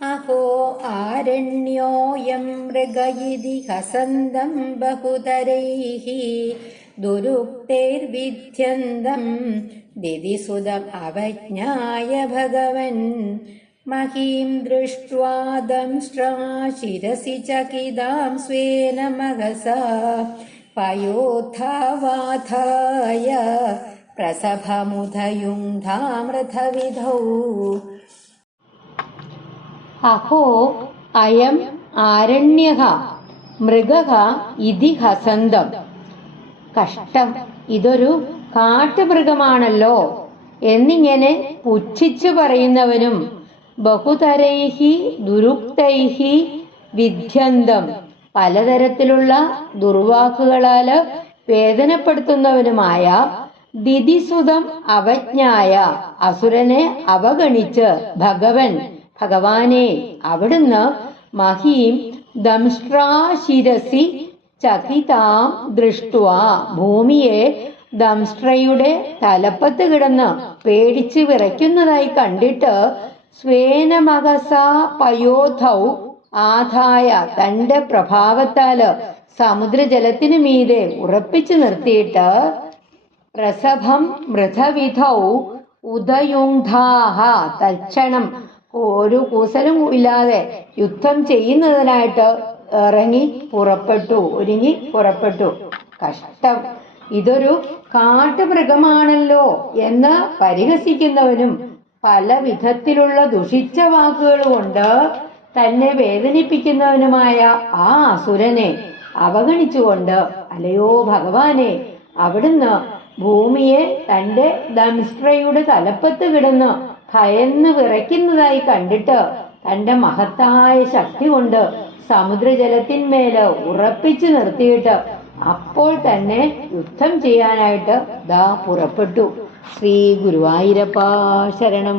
അഹോ ആരണ്യോയം മൃഗയിതി ഹസന്തം ബഹുതരൈഃ ദുരുക്തൈർവിദ്യന്തം ദിദിസുതം അവജ്ഞായ ഭഗവൻ മഹീം ദൃഷ്ട്വാ ദംഷ്ട്രാ ശിരസി ചകിതാം സ്വേന മഹസാ പയോദ്ധാവാധായ പ്രസഭമുദയുങ്ധാമൃതവിധൗ. അഹോ അയം ആരണ്യഃ മൃഗഃ ഇതി ഹസന്തം. കഷ്ടം, ഇതൊരു കാട്ടുമൃഗമാണല്ലോ എന്നിങ്ങനെ പുച്ഛിച്ചു പറയുന്നവനും ബഹുതരൈഹി ദുരുക്തൈഹി വിദ്യന്തം, പലതരത്തിലുള്ള ദുർവാക്കുകളാല് വേദനപ്പെടുത്തുന്നവനുമായ ദിദിസുതം അവജ്ഞായ, അസുരനെ അവഗണിച്ച് ഭഗവാനെ അവിടുന്ന് മഹീം ദംഷ്ട്രാശിരസി ചകിതാം ദൃഷ്ട്വാ, ഭൂമിയെ ദംഷ്ട്രയുടെ തലപ്പത്ത് കിടന്ന് പേടിച്ച് വിറയ്ക്കുന്നതായി കണ്ടിട്ട് സ്വേന മഹസാ പയോധൗ ആധായ, തന്റെ പ്രഭാവത്താല് സമുദ്രജലത്തിനു മീതെ ഉറപ്പിച്ചു നിർത്തിയിട്ട് പ്രസഭം മൃതവിധൗ ഉദയുങ്ധാഹ, തൽക്ഷണം ഒരു കൂസലും ഇല്ലാതെ യുദ്ധം ചെയ്യുന്നതിനായിട്ട് ഒരുങ്ങി പുറപ്പെട്ടു. കഷ്ടം, ഇതൊരു കാട്ടുമൃഗമാണല്ലോ എന്ന് പരിഹസിക്കുന്നവനും പല വിധത്തിലുള്ള ദുഷിച്ച വാക്കുകൾ കൊണ്ട് തന്നെ വേദനിപ്പിക്കുന്നവനുമായ ആ അസുരനെ അവഗണിച്ചുകൊണ്ട്, അല്ലയോ ഭഗവാനെ, അവിടുന്ന് ഭൂമിയെ തന്റെ ദംഷ്ട്രയുടെ തലപ്പത്ത് കിടന്ന് ഭയന്ന് വിറയ്ക്കുന്നതായി കണ്ടിട്ട് തന്റെ മഹത്തായ ശക്തി കൊണ്ട് സമുദ്രജലത്തിന്മേല് ഉറപ്പിച്ചു നിർത്തിയിട്ട് അപ്പോൾ തന്നെ യുദ്ധം ചെയ്യാനായിട്ട് ദാ പുറപ്പെട്ടു. ശ്രീ ഗുരുവായൂരപ്പാ ശരണം.